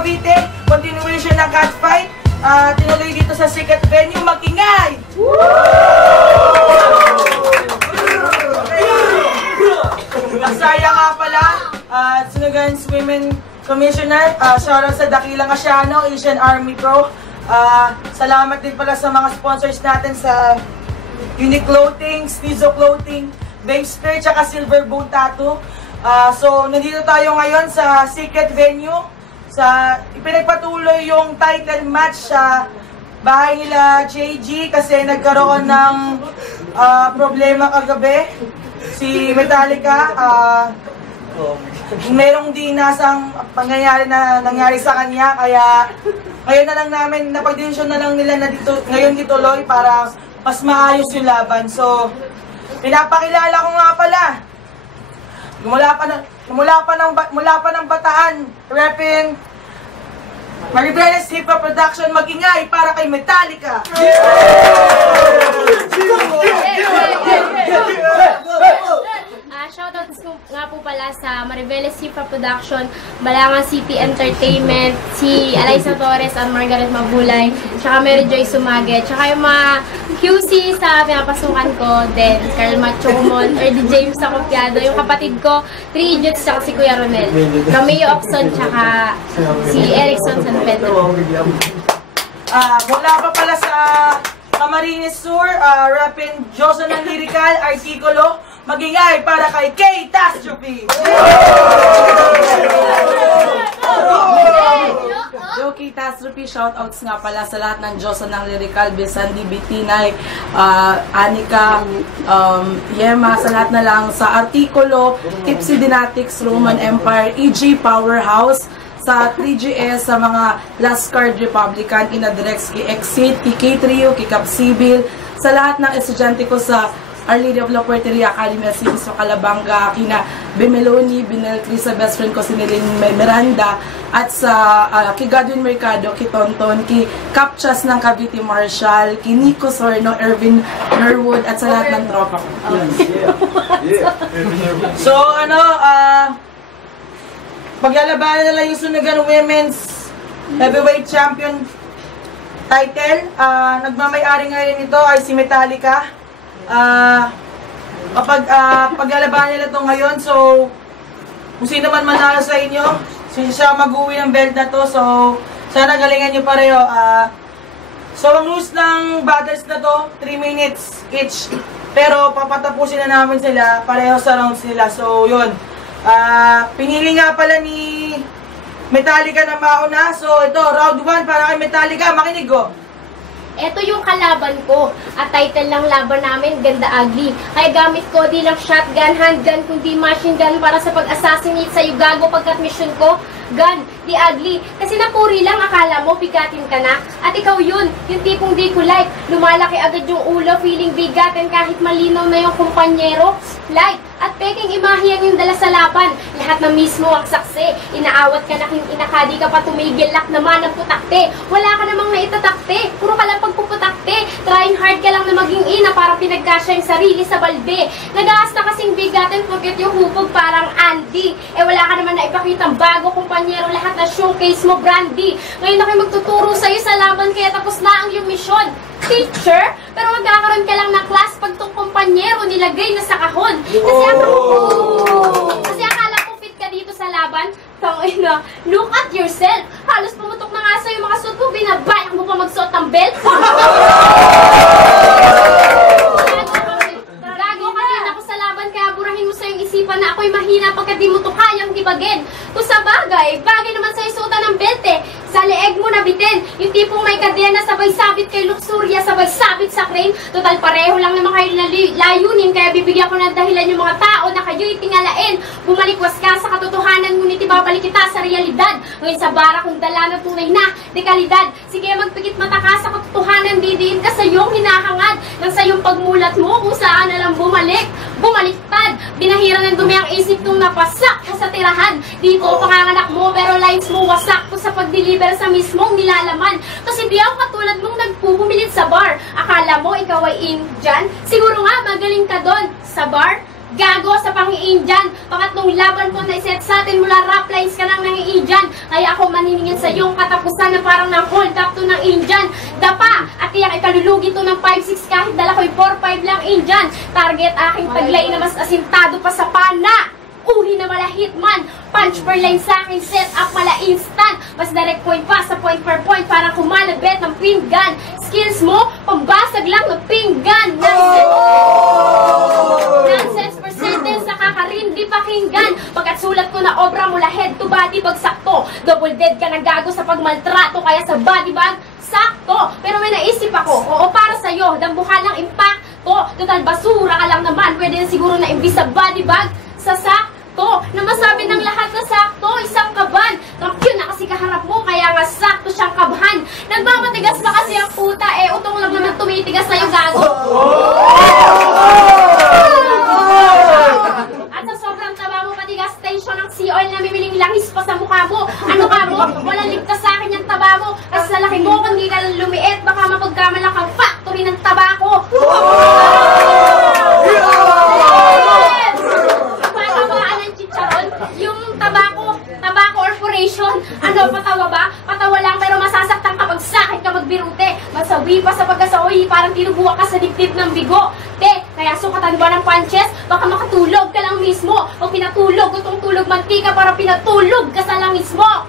Cavite, continuation ng catfight. Tinuloy dito sa sikat venue, mag-ingay! Masaya nga pala, Sunugans Women Commissioner, shoutout sa Dakilang Asiano, Asian Army Pro. Salamat din pala sa mga sponsors natin sa Unique Clothing, Snizo Clothing, Babe Spear, tsaka Silver Bone Tattoo. So, nandito tayo ngayon sa Secret Venue. Ipinagpatuloy yung title match sa bahay nila JG kasi nagkaroon ng problema kagabi. Si Metallica, merong di nasang pangyayari na nangyari sa kanya, kaya ngayon na lang namin, napag-desisyon na lang nila na dito, ngayon ituloy para mas maayos yung laban. So, pinapakilala ko nga pala, mula pa ng Bataan, repping Maribeles Hip Hop Production, mag-ingay para kay Metallica! Shoutouts nga po pala sa Maribeles Hip Hop Production, Balangang City Entertainment, si Alaysa Torres at Margaret Mabulay, tsaka Mary Joy Sumaget, tsaka yung mga QC sa pinapasukan ko, then Carl Machomon, or the James Sacopiado, yung kapatid ko, 3 Idiots, tsaka si Kuya Ronel, Camille Oxon, tsaka si Erickson San Pedro. Mula pa pala sa Camarines Sur, rapping Josa ng Lyrical, Artikulo, mag-ingay para kay K-Tastrophe! Yo, K-Tastrophe, shoutouts nga pala sa lahat ng Diyosa ng Lyrical, Besandi, Bitinay, Anika, Yema, sa lahat na lang, sa Artikulo, Tipsy Dinatics, Roman Empire, EG Powerhouse, sa 3GS, sa mga Last Card Republican, Inaderex, Exit, K Trio, Kikap Sibil, sa lahat ng estudyante ko sa Our Lady of La Puerteria Academy of Civis sa Calabanga, kina Bemeloni, Binel Cris, sa best friend ko si Nilin Miranda, at sa kay Godwin Mercado, ki Tonton, ki Captchas ng Cavite Marshall, ki Nico Sorno, Ervin Nerwood, at sa lahat ng tropa ko. So, paglalabanan nila yung Sunugan Women's Heavyweight Champion title. Nagmamay-ari ngayon ito ay si Metallica. Paglalabanan nila ito ngayon, so kung sino man manalo sa inyo, siya mag-uwi ng belt na to, so sana galingan nyo pareho. So ang rules ng battles na to, 3 minutes each, pero papatapusin na namin sila pareho sa rounds nila. So yun, pinili nga pala ni Metallica na mauna, so ito, round 1 para kay Metallica, makinig ko. Ito yung kalaban ko. At title lang laban namin, Ganda Ugly. Kaya gamit ko di lang shotgun, handgun, kundi machine gun para sa pag-assassinate sa'yo gago pagkat mission ko. Gun, di ugly. Kasi napuri lang, akala mo, bigatin ka na. At ikaw yun, yung tipong di ko like. Lumalaki agad yung ulo, feeling bigatin kahit malinaw na yung kumpanyero. Like, at peking imahiyan yung dala sa laban. Lahat na mismo ang saksi. Inaawat ka na king inakadi ka pa tumigil, lak naman ang putakte. Wala ka namang naitatakte, puro ka lang pagpuputakte. Trying hard ka lang na maging ina, parang pinagkasya yung sarili sa balde. Nag-aas na kasing bigatin, forget yung hupog parang Andy. Wala ka naman na ipakitang bago kumpanyero, lahat na showcase mo brandy. Ngayon ako'y magtuturo sa'yo sa laban, kaya tapos na ang iyong misyon. Teacher, pero magkakaroon ka lang ng class pag tong kumpanyero nilagay na sa kahon. Kasi akala ko fit ka dito sa laban. Tangina, look at yourself. Halos pumutok na nga sa'yo mga suit mo, binabalak mo pa magsuot ng belt. Gago ka din ako sa laban, kaya burahin mo sa'yong isipan na ako'y mahina pagka di mo to kayang tibagin. Kung sa bagay naman sa'yo suotan ng belt eh. Sa leeg mo nabitin, yung tipong may kadena, sabay sabit kay Luxuria, sabay sabit sa crane. Total pareho lang naman kayo na layunin, kaya bibigyan ko ng dahilan yung mga tao na kayo'y tingalain. Bumalikwas ka sa katotohanan, ngunit ibabalik kita sa realidad. Ngayon sa bara kung dala na tunay na dekalidad. Sige, magpikit mata ka sa katotohanan, didiin ka sa iyong hinahangad. Nang sa iyong pagmulat mo, kung saan na lang bumaliktad. Binahiran ng dumi ang isip nung napasak ka sa tirahan. Dito panganganak mo, pero lines mo wasak ko sa pag-deliver sa mismong nilalaman. Kasi di ako katulad mong nagpupumilit sa bar. Akala mo ikaw ay in dyan? Siguro nga magaling ka doon sa bar. gago sa pang-i-Indian. Pangatlong laban ko na iset sa atin mula rap lines ka nang nang-i-Indian. Kaya ako maniningin sa iyong katapusan na parang na-hold up to ng Indian. Dapa at tiyak ikalulugi to ng 5-6 kahit dala ko'y 4-5 lang Indian. Target aking taglay na mas asintado pa sa pana. Uhi na mala hitman, punch per line sa akin, set up mala instant. Mas direct point pa sa point per point, parang kumalabet ng pinggan. Skills mo, pambasag lang ng pinggan. Nonsense per sentence, nakakarindi pakinggan. Pagkat sulat ko na obra mula head to body, bagsak to. Double dead ka na gago sa pagmaltrato, kaya sa body bag, sakto. Pero may naisip ako, oo para sa'yo, dambuhan lang impact to. Total basura ka lang naman, pwede na siguro na imbis sa body bag, sa sakto, na masabi ng lahat na sakto, isang kaban. Kampiyon na kasi kaharap mo, kaya nga sakto siyang kabhan. Nagmamatigas pa kasi ang puta, utong lang naman tumitigas na yung gago. At sa sobrang taba mo, pati gas station ng sea oil na mimiling langis pa sa mukha mo. Ano ka mo? Walang ligtas sa akin yung taba mo. Kasi sa laki mo, kung di ka lang lumiit, baka mapagkamalang kang factory ng tabako. Yung tabako corporation, ano, patawa ba? Patawa lang pero masasaktan kapag sakit ka magbirute. Masawi pa sa pagkasawi, parang tinubuwa ka sa dibdib ng bigo. Te, kaya sukatan ba ng punches? Baka makatulog ka lang mismo. O pinatulog, utong tulog mantika para pinatulog ka sa langis mo.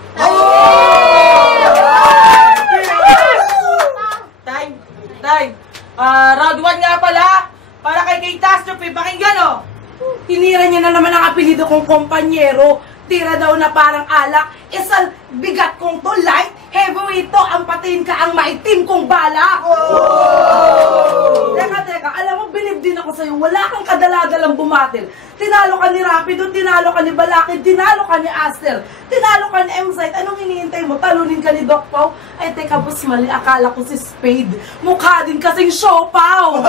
Time. Round 1 nga pala. Para kay Catastrophe, pakinggan o. Tinira niya na naman ang apelido kong kompanyero. Tira daw na parang alak. Isang bigat kong to, light, heavyweight to. Ang patin ka, ang maitim kong balak. Teka, alam mo, bilib din ako sa'yo. Wala kang kadaladalang bumatil. Tinalo ka ni Rapido, tinalo ka ni Balakid, tinalo ka ni Aster, tinalo ka ni M-Site. Anong hinihintay mo? Talunin ka ni Doc Pau? Ay, teka, boss, mali. Akala ko si Spade. Mukha din kasing Siopaw.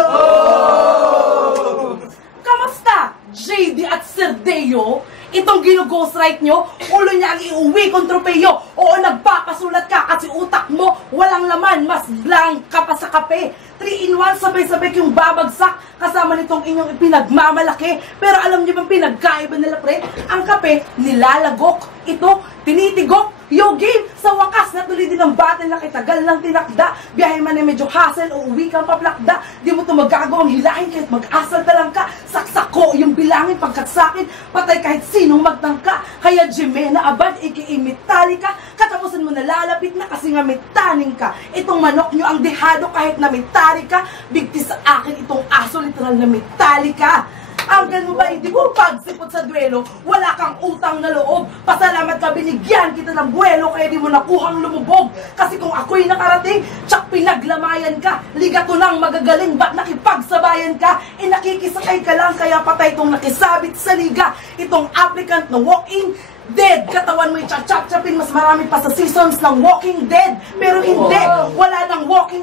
Kamusta, JD at Sir Deo? Itong gino-ghostwrite nyo, ulo niya ang iuwi kong tropeyo. Oo, nagpapasulat ka kasi utak mo walang laman, mas blank ka pa sa kape. 3-in-1, sabay-sabay yung babagsak kasama nitong inyong ipinagmamalaki. Pero alam niyo bang pinagkaiba nila, pre? Ang kape, nilalagok. Ito, tinitigok. Yo game, sa wakas natuloy din ang battle na kitagal lang tinakda. Biyahe man ay medyo hassle o uwi kang paplakda. Di mo ito magagawa ang hilahin kahit mag-asal ka lang ka. Saksako yung bilangin pagkat sakin, patay kahit sinong magtangka. Kaya Jimena Abad, Metallica, katapusan mo na lalapit na kasi nga metaning ka. Itong manok nyo ang dehado kahit na metari ka. Bigti sa akin itong aso literal na Metallica. Angkan mo ba, hindi mo pagsipot sa duelo, wala kang utang na loob. Pasalamat ka, binigyan kita ng buwelo, kaya di mo nakuhang lumubog. Kasi kung ako'y nakarating, tsak pinaglamayan ka. Liga to nang magagaling, ba't nakipagsabayan ka? Nakikisakay ka lang, kaya patay itong nakisabit sa liga. Itong applicant na walk-in, dead. Katawan mo'y chat-chat-chapin, mas marami pa sa seasons ng Walking Dead. Pero hindi, wala nang walking.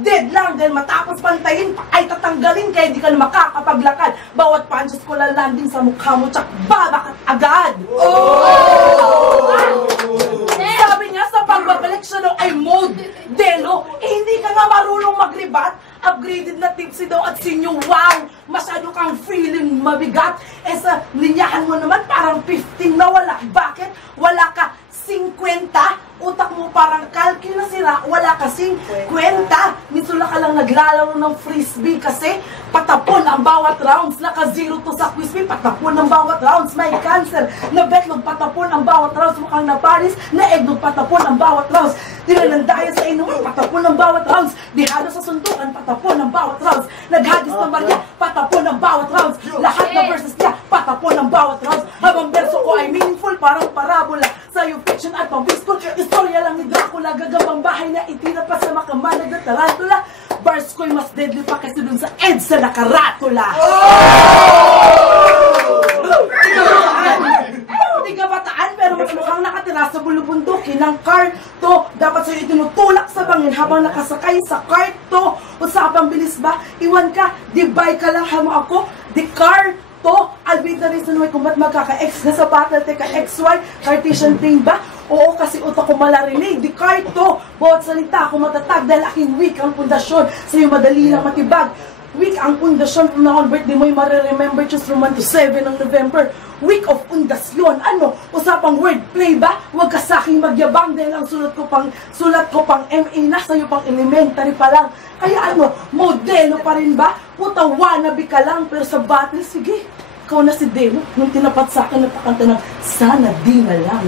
Dead lang, dahil matapos pantayin, ay tatanggalin, kaya di ka na makakapaglakad. Bawat punches ko lalanding sa mukha mo, tsak babakat agad. Sabi niya, sa pagbabalik siya daw ay mode delo. Hindi ka nga marunong maglibat. Upgraded na tipsy daw at sinyo, wow! Masyado kang feeling mabigat. Sa linyahan mo naman parang 15 na wala. Bakit? Wala ka 50? Utak mo parang kalki na sira, wala kasing kwenta. Misula ka lang naglalaro ng frisbee kasi patapon ang bawat rounds. Naka-0 to sa quiz, patapon ang bawat rounds. May cancer na betlog, patapon ang bawat rounds. Mukhang na Paris, na eggnog, patapon ang bawat rounds. Tinalandaya sa inuman, patapon ang bawat rounds. Dihado sa suntukan, patapon ang bawat rounds. Naghagis ng Maria, patapon ang bawat rounds. Lahat na verses niya, patapon ang bawat rounds. Habang verso ko ay meaningful, parang parabola. Sa'yo fiction at pang-peaceful, istorya lang ni Dracula. Gagawang bahay na itira pa sa makamanag na tarantula. Bars ko'y mas deadly pa kasi dun sa EDSA na karatula. Hindi ka bataan, pero mukhang nakatira sa bulubundukin ng karto. Dapat sa'yo itinutulak sa bangin habang nakasakay sa karto. Usapang bilis ba? Iwan ka, di-buy ka lang hamo ako, di-car to, albeit na reason why kung ba't magkaka-X na sa battle, teka XY, Cartesian thing ba? Oo, kasi utak ko malarinig, di kahit to, bawat salita ako matatag dahil aking weak ang pundasyon, sa'yo madali lang matibag. Week ang pundasyon kung na birthday mo yung mariremember just from 1 to 7 ng November. Week of pundasyon. Ano? Usapang wordplay ba? Huwag ka sa aking magyabang dahil ang sulat ko pang MA na sa'yo pang elementary pa lang. Kaya ano? Modelo pa rin ba? Puta, wannabe ka lang. Pero sa battle, sige. Ikaw na si Demo. Nung tinapat sa akin, napakanta ng sana di na lang.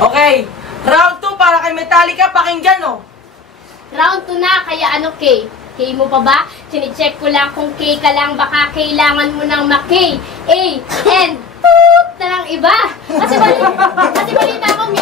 Okay, round 2 para kay Metallica, pakinggan oh. Round 2 na, kaya ano K? K mo pa ba? Chine-check ko lang kung K ka lang, baka kailangan mo nang ma-K. A, N, toot na lang iba. Kasi balita ko,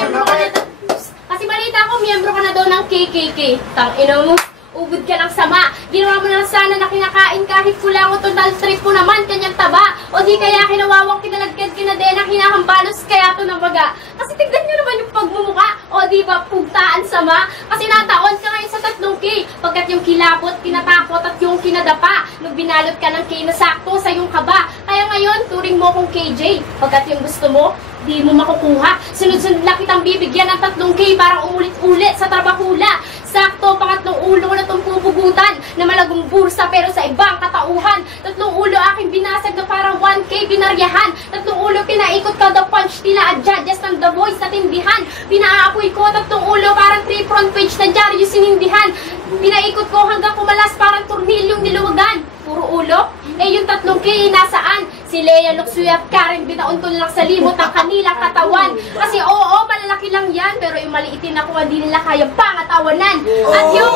miyembro ka na daw ng KKK. Tang ina mo, ugod ka ng sama. Ginawa mo na lang sana na kinakain kahit kulang o total trip mo naman, kanyang taba. O di kaya kinawawang kinalagkad kinadena, hinahambalos kaya to ng baga. Kasi tignan nyo naman yung pagmumuka. O di ba, pugtaan sama. Kasi nataon ka ngayon sa 3K. Pagkat yung kilapot, kinatakot at yung kinadapa. Nung binalot ka ng K na sakto sa yung kaba. Kaya ngayon, turing mo kong KJ. Pagkat yung gusto mo, di mo makukuha. Sunod-sunod lang kitang bibigyan ng 3K parang umulit-ulit sa trabahula. Sakto, pangatlong ulo ko na itong pupugutan na malagong bursa pero sa ibang katauhan. 3 ulo aking binasag na parang 1K binaryahan. 3 ulo pinaikot ka the punch tila adjudges ng The Voice na tindihan. Pinaapoy ko 3 ulo parang 3 front page na dyaryo sinindihan. Pinaikot ko hanggang kumalas parang tornilyong niluwagan. Puro ulo? Eh yung 3K nasaan? Si Lea Luxuy at Karen binauntol lang sa limot ang kanilang katawan. Kasi oo, malalaki lang yan, pero yung maliitin ako hindi nila kaya pangatawanan. At yo,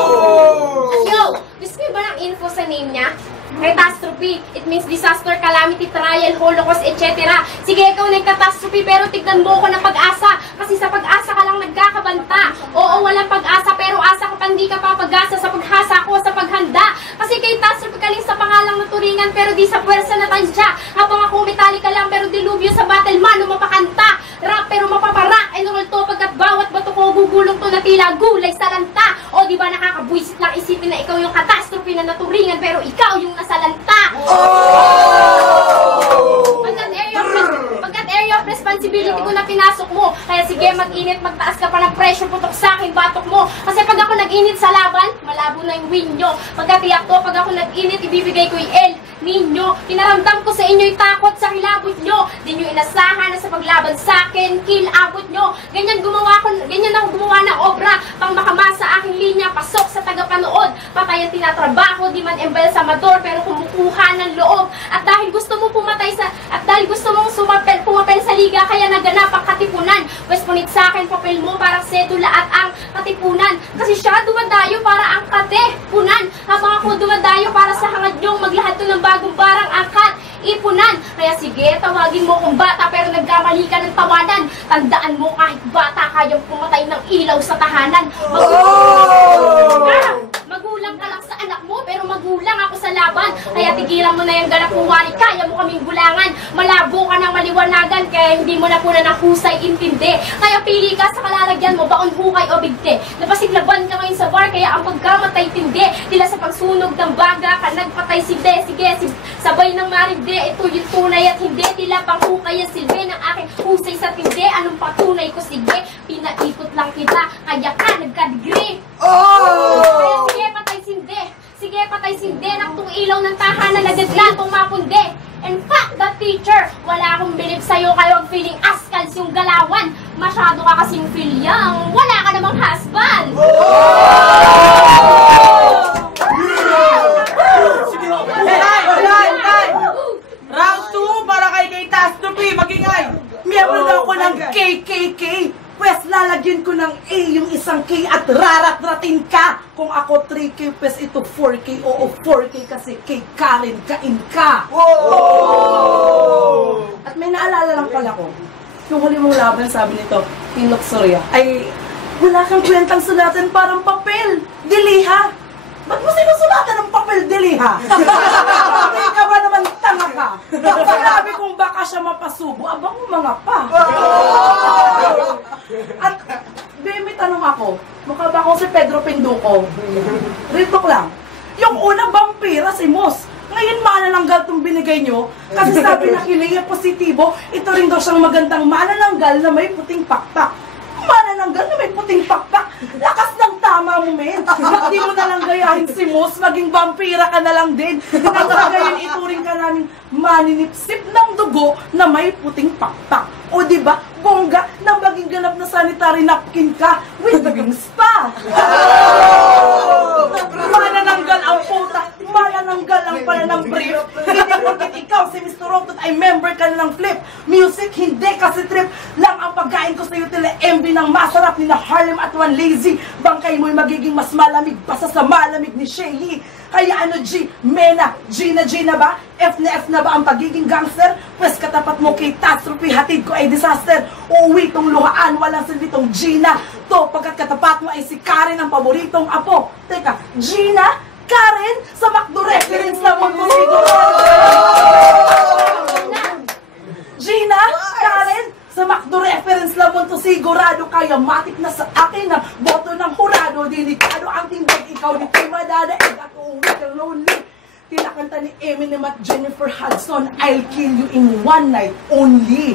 gusto mo ba ng info sa name niya? Catastrophe, it means disaster, calamity, trial, holocaust, etc. Sige, ikaw na yung catastrophe, pero tignan mo ko ng pag-asa. Kasi sa pag-asa ka lang nagkakabanta. Oo, walang pag-asa, pero asa ka pa, hindi ka papag-asa sa paghasa ko, sa paghanda. Kasi kay catastrophe ka lang sa pangalang naturingan, pero di sa pwersa na tansya. Habang ako Metallica lang, pero dilubyo sa battle man, mapakanta. Rap, pero mapaparak, and roll to, pagkat bawat bato ko, gugulong to na tila gulay sa lanta. O, di ba nakakabuisit lang isipin na ikaw yung catastrophe na naturingan, pero ikaw yung nasa lanta. Pagkat area of responsibility ko na pinasok mo. Kaya sige, mag-init, magtaas ka pa ng pressure, putok sa akin, batok mo. Kasi pag ako nag-init sa laban, malabo na yung win nyo. Pagkatiyak to, pag ako nag-init, ibibigay ko yung L ninyo. Pinaramdam ko sa inyo yung takot sa kilabot nyo. Di nyo inasahan na sa paglaban sa akin, kill abot nyo. Ganyan ako gumawa ng obra, pang makamasa sa aking linya, pasok sa tagapanood. Patay ang tinatrabaho, di man embalsamador, pero kumukuha ng loob. At dahil gusto mong pumapel sa liga, kaya naganap ang katipunan. Pwes punit sa akin, papel mo parang sedula at ang katipunan. Kasi siya dumadayo para ang katipunan. Habang ako dumadayo para sa hangad nyong maglahat to ng bagong barang angkat. Ipunan. Kaya sige, tawagin mo kung bata pero nagkamali ka ng tawanan. Tandaan mo kahit bata kayang pumatay ng ilaw sa tahanan. Magulang ka lang sa anak mo pero magulang ako sa laban. Kaya tigilan mo na yung ganap kung wari kaya mo kaming bulangan. Malabo ka ng maliwanagan kaya hindi mo na po na nahusay intindi. Kaya pili ka sa kalalagyan mo baon hukay o bigte. Napasiglaban ka ngayon sa bar kaya ang pagkamatay tindi. Tila sa pagsunog ng baga ka nagpatay si De. Sige, sabay ng marinde. Ito yung tunay at hindi tila pang hukay ang silbi ng aking husay sa tindi. Anong patunay ko? Sige, pinaikot lang kita kaya ka nagka-degree. Kaya sige, patay sindi. Sige, patay sindi. Naktong ilaw ng tahanan na gaglatong mapundi. In fact, the teacher, wala akong believe sa'yo kaya huwag feeling askals yung galawan. Masyado ka kasing feel young. Wala ka namang husband. Round 2 para kay Catastrophe, magingay. Miyembro na ako ng KKK. Pwes lalagyan ko ng A yung isang K at rarat-ratin ka. Kung ako 3K, pwes ito 4K. Oo, 4K kasi kay Karen kain ka. At may naalala lang pala ko. Yung huli mong laban, sabi nito, Pinok Surya, ay wala kang kwentang sulatan parang papel. Diliha. Ba't mo sinusulatan ng papel, Diliha? Hindi ka ba naman tanga ka? Kapag sinabi kong baka siya mapasubo, abang mga pa. At, may tanong ako, mukha ba akong si Pedro Pinduco? Real lang. Yung unang vampira, si Moss. Ngayon, manananggal itong binigay nyo. Kasi sabi na Kilea Positibo, ito rin daw siyang magandang manananggal na may puting pakpak. Manananggal na may puting pakpak. Lakas ng tama mo, men? Ba't di mo na lang gayahin si Moss? Maging vampira ka na lang din. Nang sa gayon, ituring ka namin maninipsip ng dugo na may puting pakpak. O diba, bongga, nang maging ganap na sanitary napkin ka with the spa. Manananggal ang puta, manananggal ang pala ng brief. Hindi porket ikaw si Mr. Rotot ay member ka na ng Flip Music, hindi kasi trip lang ang pagkain ko sa iyo tila MB ng masarap ni na Harlem at One Lazy. Bangkay mo'y magiging mas malamig pa sa malamig ni Shelly. Kaya ano G, Mena, G na ba? F na ba ang pagiging gangster? Pwes katapat mo kay catastrophe, hatid ko ay disaster. Uuwi tong luhaan, walang salitong Gina. To, pagkat katapat mo ay si Karen ang paboritong apo. Teka, Gina? Karen? Sa McDo reference naman mo siguro. Gina? Karen? Sa McDo reference lamang to sigurado kaya matik na sa akin ang boto ng hurado. Delikado ang tindig, ikaw di kayo madadaig at uuwi kang lonely. Tinakanta ni Eminem at Jennifer Hudson, I'll kill you in one night only.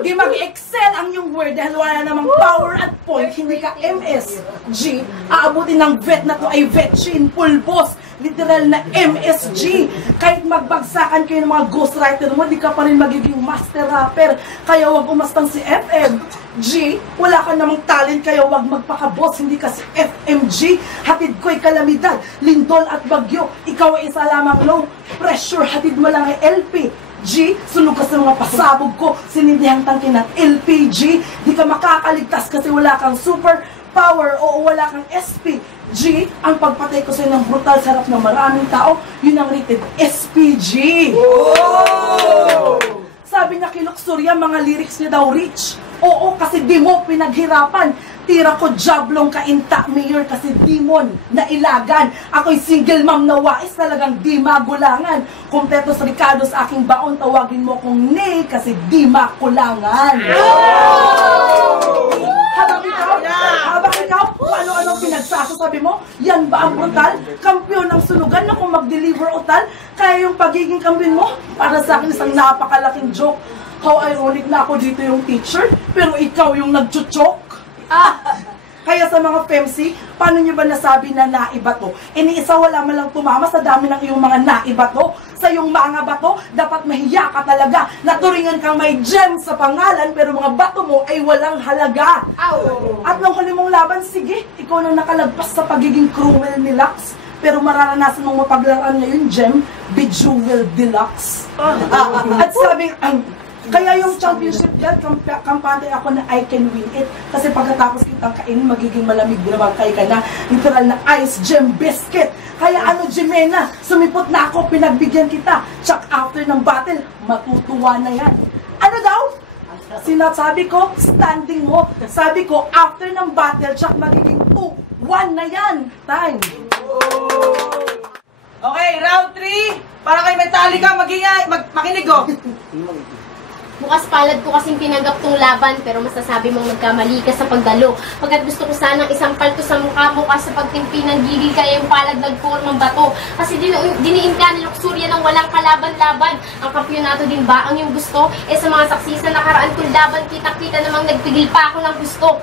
Di mag-excel ang yung word dahil wala namang power at point, hindi ka MSG. Aabutin ng vet na to ay vetchin, pulbos, literal na MSG. Kahit magbagsakan kayo ng mga ghostwriter mo, di ka pa rin magiging master rapper. Kaya wag umastang si FM. G, wala ka namang talent kaya wag magpaka-boss, hindi kasi FMG. Hatid ko'y kalamidad, lindol at bagyo. Ikaw ay isa lamang low pressure, hatid mo lang ay LP. G, sunog ka sa mga pasabog ko, sinindihang tangke ng LPG. Di ka makakaligtas kasi wala kang super power o wala kang SP. G, ang pagpatay ko sa'yo ng brutal sarap ng maraming tao, yun ang rated SPG. Oh! Sabi niya kay Luxuria, mga lyrics niya daw rich. Oo, kasi di mo pinaghirapan. Tira ko jablong kainta, mayor kasi demon na ilagan. Ako'y single mom na wais, talagang di magulangan. Kompleto sa Ricardo sa aking baon, tawagin mo kong Nay kasi di makulangan. Habang ikaw, kung ano-anong pinagsasasabi mo, yan ba ang brutal? Kampiyon ng sunugan na kung mag-deliver utal, kaya yung pagiging kampiyon mo, para sa akin isang napakalaking joke. How ironic na ako dito yung teacher, pero ikaw yung nag-chuchok. Kaya sa mga FEMC, paano nyo ba nasabi na naiba to? Iniisa wala man lang tumama sa dami ng iyong mga naiba to. Sa iyong mga bato, dapat mahiya ka talaga. Naturingan kang may gem sa pangalan, pero mga bato mo ay walang halaga. At nung huli mong laban, sige, ikaw nang nakalagpas sa pagiging cruel ni Lux. Pero mararanasan mong mapaglaran ngayon, Gem, Bejeweled Deluxe. At sabi, kaya yung championship dyan, kampante ako na I can win it. Kasi pagkatapos kitang kainin, magiging malamig din naman kayo ka na. Literal na ice gem biscuit. Kaya ano, Jimena, sumipot na ako, pinagbigyan kita. Check after ng battle, matutuwa na yan. Ano daw? Sinasabi ko, standing mo. Sabi ko, after ng battle, check magiging 2-1 na yan. Time. Okay, round 3. Para kay Metallica, makinig ko. Bukas palad ko kasing tinanggap tong laban, pero masasabi mong nagkamali ka sa pagdalo. Pagkat gusto ko sanang isampal to sa mukha mo kasi sa pagtimpi ng gigil kaya yung palad nagpormang bato. Kasi diniin ka ni Luxuria ng walang kalaban-laban. Ang kampyonato din ba ang yung gusto? Eh sa mga saksi sa nakaraan kong laban, kita-kita namang nagpigil pa ako ng gusto.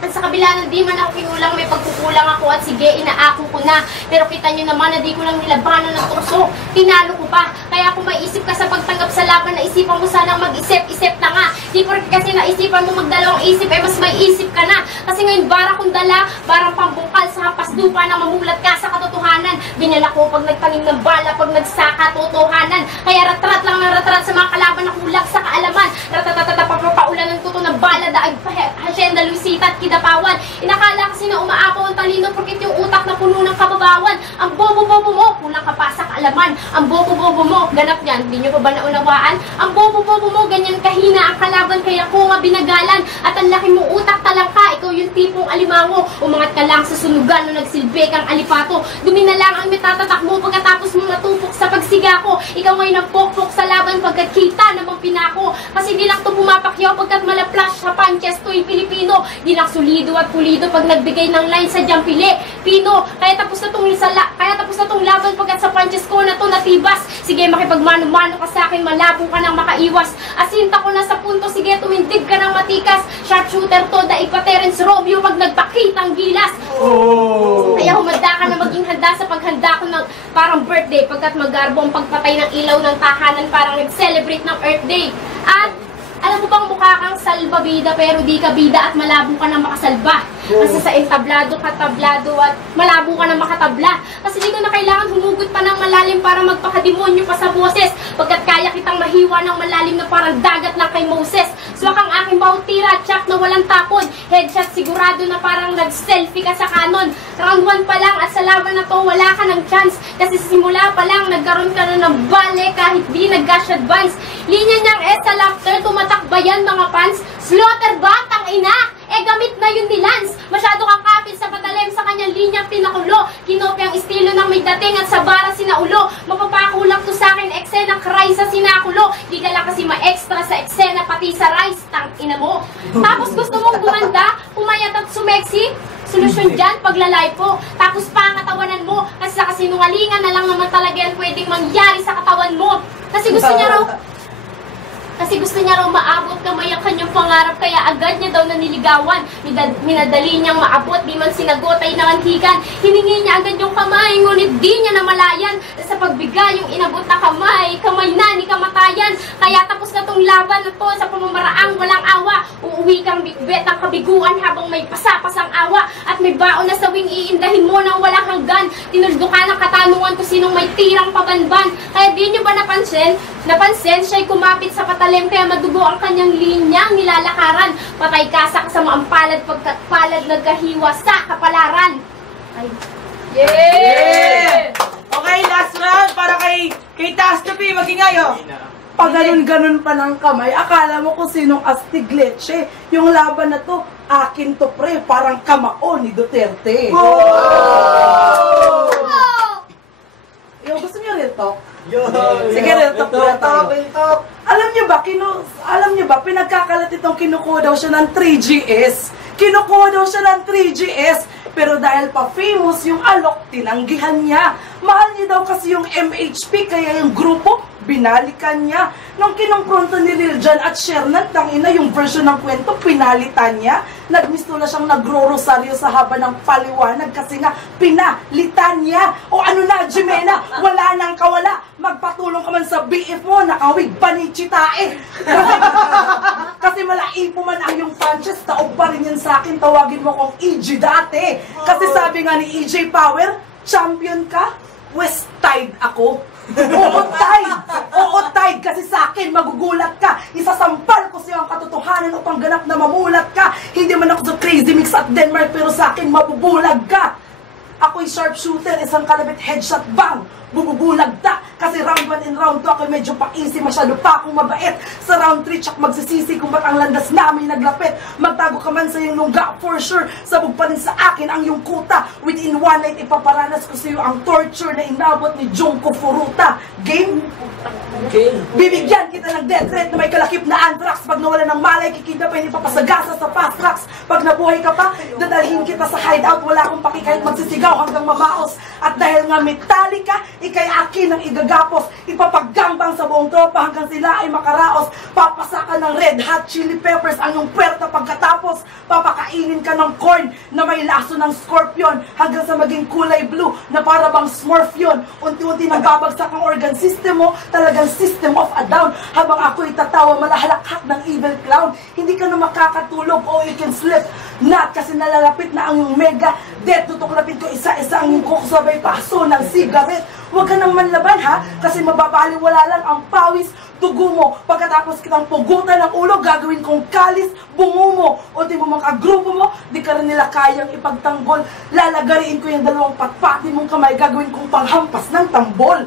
At sa kabila ng di man ako kinulang, may pagkukulang ako at sige, inaako ko na. Pero kita nyo naman na di ko lang nilabanan ng tukso. Tinalo ko pa. Kaya kung may isip ka sa pagtanggap sa laban, naisipan mo sanang mag-isip-isip na nga. Di po kasi naisipan mo magdalawang isip, eh mas may isip ka na. Kasi ngayon bara kong dala, barang pambungkal sa hampas lupa na mamulat ka sa katotohanan. Binala ko pag nagtanim ng bala, pag nagsaka totohanan. Kaya ratrat lang ng ratrat sa mga kalaban na kulag sa kaalaman. Ratatatata papaulanan ko to ng bala, daag Hacienda Luisita at Kidapawan. Inakala kasi na umaapaw ang talino porkit yung utak na puno ng kababawan. Ang bobo-bobo mo, kulang ka pa sa kaalaman. Ang bobo-bobo mo, ganap yan, di nyo pa ba naunawaan? Ang bobo-bobo mo, ganyan kahina ang kalaban, kaya ko nga binagalan. At ang laki mong utak talangka, ikaw yung tipong alimango. Umangat ka lang sa sunugan nung nagsilbi kang alipato. Dumi na lang ang metatatak mo pagkatapos mo matupok sa siga ko. Ikaw ngayon ang pokpok sa laban pagkat kita namang pinako. Kasi di lang to pumapakyaw pagkat malaplas sa punches to'y Pilipino. Di lang solido at pulido pag nagbigay ng line sa Jampile Pino. Kaya tapos na tong laban pagkat sa punches ko na to natibas. Sige, makipagmano-mano ka sa akin, malabo ka nang makaiwas. Asinta ko na sa punto, sige, tumindig ka ng matikas. Sharpshooter to, daig pa Terence Robio pag nagpakitang gilas. Kaya humanda ka na maging handa sa paghanda ko ng parang birthday pagkat magarbo ang pagpatay ng ilaw ng tahanan parang nag-celebrate ng Earth Day. At alam mo bang mukha kang salbabida pero di ka bida at malabo ka na makasalba. Kasi sa entablado ka tablado at malabo ka na makatabla. Kasi di ko na kailangan humugot pa ng malalim para magpakademonyo pa sa boses. Pagkat kaya kitang mahiwa ng malalim na parang dagat lang kay Moses. Swak ang aking bawat tira, tsak na walang tapon. Headshot sigurado na parang nag-selfie ka sa kanon. Round 1 pa lang at sa laban na to wala ka ng chance. Kasi sa simula pa lang nagkaroon ka na ng bale kahit di nag-gash advance. Linya niyang sa laughter, tumatakbayan mga fans. Slaughter ba? Tang ina! Gamit na yun ni Lance. Masyado kang kapit sa patalim sa kanyang linyang pinakulo. Kinopya ang estilo ng may dating at sa bara sinaulo. Mapapakulak to sa akin, eksena cry sa sinakulo. Di ka lang kasi ma-extra sa eksena pati sa rice. Tang ina mo. Tapos gusto mong gumanda, pumayat at sumeksi. Solusyon dyan, paglalay po. Tapos pa ang katawanan mo. Kasi sa kasinungalingan na lang naman talaga yan pwedeng mangyari sa katawan mo. Kasi gusto niya raw maabot kamay ang kanyang pangarap kaya agad niya daw naniligawan. Minadali niyang maabot, di man sinagot ay nanganhigan. Hiningi niya agad yung kamay, ngunit di niya namalayan. Sa pagbigay yung inabot na kamay na ni kamatayan. Kaya tapos na tong laban na to sa pamamaraang walang awa. Uuwi kang bitbet ang kabiguan habang may pasapasang awa. At may baon na sawing iindahin mo nang walang hanggan. Tinuldo ka ng katanungan kung sinong may tirang pabanban. Kaya di niyo ba napansin, siya'y kumapit sa patalim kaya madugo ang kanyang linyang nilalakaran. Patay ka sa kasamaang palad pagkat palad nagkahiwa sa kapalaran. Ay. Yeah! Okay, last round para kay Tastupi. Mag-ingayo. Pag ganun-ganun pa ng kamay, akala mo kung sinong astig leche. Yung laban na to, akin to pre, parang kamao ni Duterte. Yo, gusto niyo real talk? Sige, real talk na tayo. Alam niyo ba, pinagkakalat itong kinukuha daw siya ng 3GS. Kinukuha daw siya ng 3GS. Pero dahil pa famous yung alok, tinanggihan niya. Mahal niya daw kasi yung MHP, kaya yung grupo, binalikan niya. Nung kinumpronto ni Liljan at Shernan, tangina yung version ng kwento, pinalitan niya. Nagmisto na siyang nagro-rosaryo sa haba ng paliwanag kasi nga pinalitan niya. O ano na, Jimena, wala nang kawala. Magpatulong ka man sa BF mo, nakawig pa ni Chitae. Kasi malaipo man ang yung punches, taog pa rin yan sa akin, tawagin mo kong EJ dati. Kasi sabi nga ni EJ Power, champion ka, West Tide ako. Oo, Tide, kasi sa akin magugulat ka. Isasampal ko sa'yo ang katotohanan upang ganap na mamulat ka. Hindi man ako sa Crazy Mix at Denmark, pero sa akin mabubulag ka. Ako'y sharpshooter, isang kalabit headshot bang bububulag ta. Kasi round 1 and round 2 ako medyo pa-easy, masyado pa akong mabait. Sa round 3 tsak magsisisi kung ba't ang landas namin naglapit. Magtago ka man sa iyong lungga, for sure sabog pa rin sa akin ang iyong kuta. Within one night ipaparanas ko sa iyo ang torture na inabot ni Junko Furuta. Game? Bibigyan kita ng death threat na may kalakip na anthrax. Pag nawala ng malay, kikidnapin ipapasagasa sa fast tracks. Pag nabuhay ka pa, dadalhin kita sa hideout. Wala akong paki kahit magsisigaw hanggang mamaos. At dahil nga Metallica, ikay akin ang igagapos. Ipapaggambang sa buong tropa hanggang sila ay makaraos. Papasakan ng red hot chili peppers ang iyong puwerta pagkatapos. Papakainin ka ng corn na may laso ng scorpion hanggang sa maging kulay blue na para bang smurf yun. Unti-unti nagbabagsak ang organ system mo, talagang system of a down. Habang ako'y tatawa malahalakak ng evil clown. Hindi ka na makakatulog o you can slip. Not kasi nalalapit na ang iyong mega death. Tutuklapin ko isa-isa ang iyong kukusabay paso ng cigarette. Huwag ka nang manlaban ha, kasi mababaliwala lang ang pawis, dugo mo. Pagkatapos kitang pugutan ng ulo, gagawin kong kalis, bungo mo. O di mo mga grupo mo, di ka rin nila kayang ipagtanggol. Lalagariin ko yung dalawang patpati mong kamay, gagawin kong panghampas ng tambol.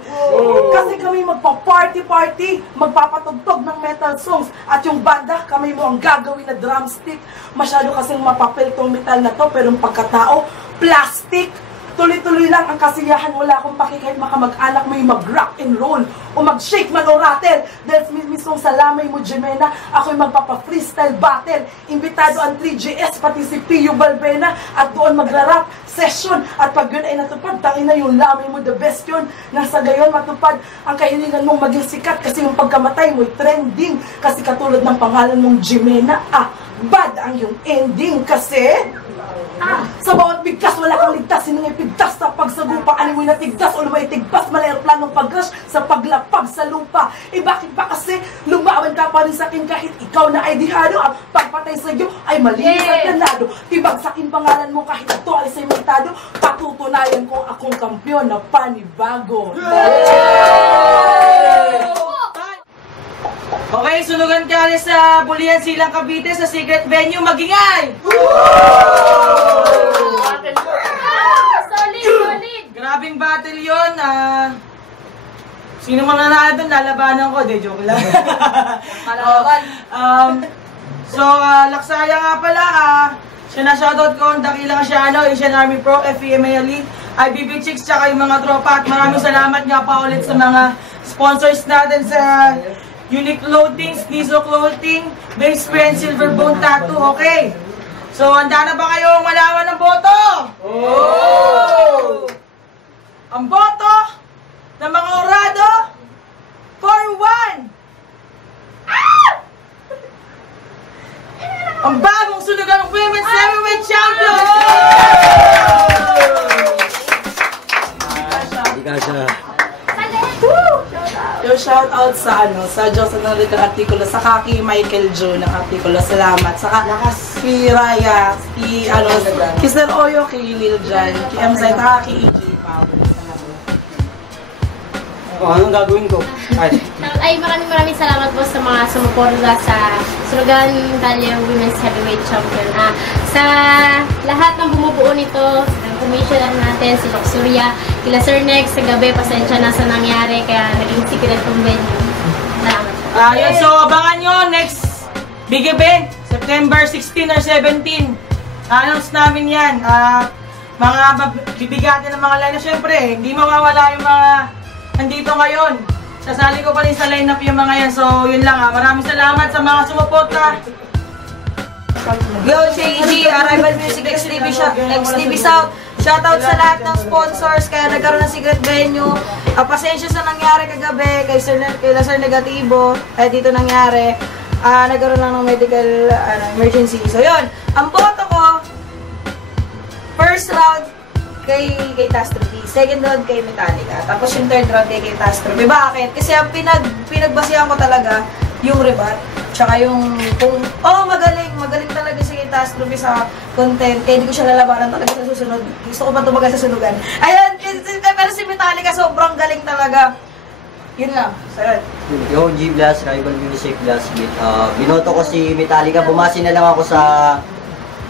Kasi kami magpa-party-party, magpapatugtog ng metal songs. At yung banda, kami mo ang gagawin na drumstick. Masyado kasing mapapel tong metal na to, pero yung pagkatao, plastic. Tuloy-tuloy lang ang kasiyahan, wala akong paki kahit makamag-anak mo yung mag-rock and roll o mag-shake man o rattle. Dahil mismong sa lamay mo, Jimena, ako'y magpapa-freestyle battle. Imbitado ang 3GS, pati si Pio Balbena, at doon magra-rap session. At pag yun ay natupad, tangin na yung lamay mo, the best yun. Nasa gayon matupad ang kahilingan mong maging sikat kasi yung pagkamatay mo'y trending. Kasi katulad ng pangalan mong Jimena, bad ang yung ending kasi... sa bawat bigkas, wala kang ligtas. Sino nga'y pigtas sa pagsagupa? Ano mo'y natigdas o luma'y tigpas? Malayar planong pag-rush sa paglapag sa lupa. Bakit ba kasi lumaban ka pa rin sa akin kahit ikaw na ay dihado? Ang pagpatay sa iyo ay malinis at ganado. Tibagsakin pangalan mo kahit ito ay sementado. Patutunayan kong akong kampyon na panibago. Okay, sunugan ka rin sa Bulian Silang Cavite sa secret venue, Magingay! Solid! Grabing battle yun. Sino man nanalo doon, lalabanan ko. De, joke lang. Laksaya nga pala. Siya na shoutout ko, Dakilang Siano, Asian Army Pro, FEMA Elite, IBB Chicks, tsaka yung mga tropa. At maraming salamat nga pa ulit sa mga sponsors natin sa Unique Clothing, Sneezo Clothing, Base Friend, Silverbone Tattoo, okay? So, handa na ba kayong malaman ng boto? Oh! Ang boto ng mga orado for 1! Ang bagong sunugan ng Women's Heavyweight Champion! Yung shoutout sa Diyos ng artikulo, sa Kaki Michael Joe ng artikulo, salamat. Saka si Raya, si Sir Oyo, kay Lil Jan, kay Amzay, saka kay EJ Power. Anong gagawin ko? Ay, maraming salamat po sa mga sumuporta sa Sunugan Talyang Women's Heavyweight Champion. Sa lahat ng bumubuo nito, ang commissioner natin, si Doc Surya, kila Sir Nex, sa gabi, pasensya na sa nangyari, kaya naging secret kong venue. Salamat po. So, abangan nyo next big event, September 16 or 17. Announce namin yan. Mga bibigatin ng mga line. Siyempre, hindi mawawala yung mga nandito ngayon. Sasali ko pa rin sa lineup yung mga yan. So, yun lang. Maraming salamat sa mga sumuporta. Yo, JG, Arrival Music, XTV South. Shoutout sa lahat ng sponsors, kaya nagkaroon ng secret venue. Pasensya sa nangyari kagabi, kay Sir Negativo, dito nangyari. Nagkaroon lang ng medical emergency. So, yun. Ang boto ko, first round, kay Tastrophe. Second round kay Metallica. Tapos yung third round kay Tastrophe. Bakit? Kasi ang pinagbasihan ko talaga yung rebat. Tsaka yung magaling talaga si Tastrophe sa content. Kaya hindi ko siya lalabanan talaga sa susunod. Gusto ko pa tumagal sa sunugan. Ayan, pero si Metallica sobrang galing talaga. Yun lang. Sarap. Yo, G Blast, Rival Music Blast. Binoto ko si Metallica. Bumasi na lang ako sa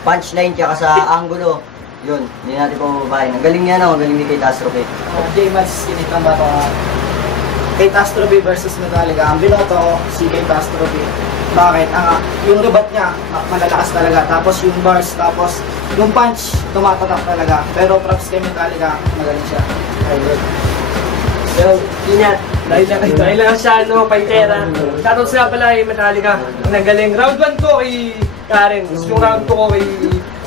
punchline tsaka sa angulo. Yun, hindi natin pa mababahin. Ang galing niya, ang galing ni kay Tastrophe. J-Mats, kinitang ba ito? Kay Tastrophe versus Metallica. Ang binoto ko si kay Tastrophe. Bakit? Yung rebat niya, malalakas talaga. Tapos yung bars, tapos yung punch, tumatatak talaga. Pero props kay Metallica, magaling siya. So, ingat. Dahil lang siya, Pantera. Shoutout sila pala kay Metallica. Nagaling. Round 1 ko kay Karen. Yung round 2 ko kay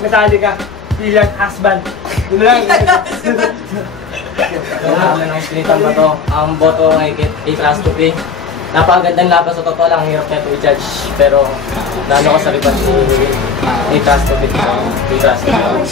Metallica. Bilang husband. Yun lang. Ang sinitan ba to? Ang boto kay Tastrophe. Napakagandang laban sa totoo lang. Hirap na ito i-judge. Pero, lalo ko sa ribat ni Tastrophe. Kay Tastrophe.